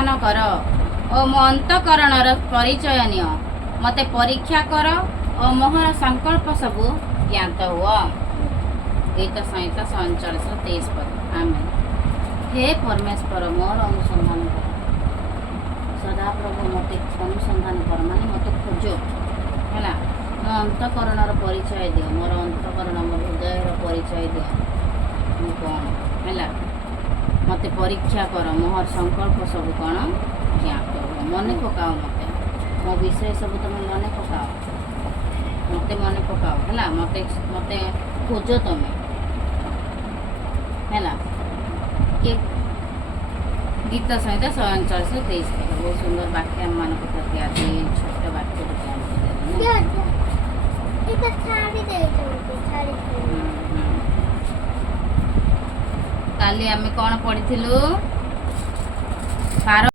अनुसंधान कर ओ मो अंतकरणर परिचय निय मते परीक्षा कर ओ मोहर संकल्प सबु ज्ञात हुआ। गीत संहिता 47:23 पद। आमेन। हे परमेश्वर मोर अनुसंधान कर सदा प्रभु मते अनुसंधान कर माने मते खोजो है मो अंतकरणर परिचय दियो मोर अंतकरण मोर हृदयर परिचय दियो मु कौन है मते परीक्षा कर मोहर संकल्प सब कौन ज्ञात हो मन पकाओ मते मो विषय सब तुम मन पकाओ मते मन पकाओ है मते मते खोज तुम्हें है कि गीत संहिता 47:23 बहुत सुंदर वाक्य मान प्रति आज छोट वाक्य काली आम कौन पढ़ी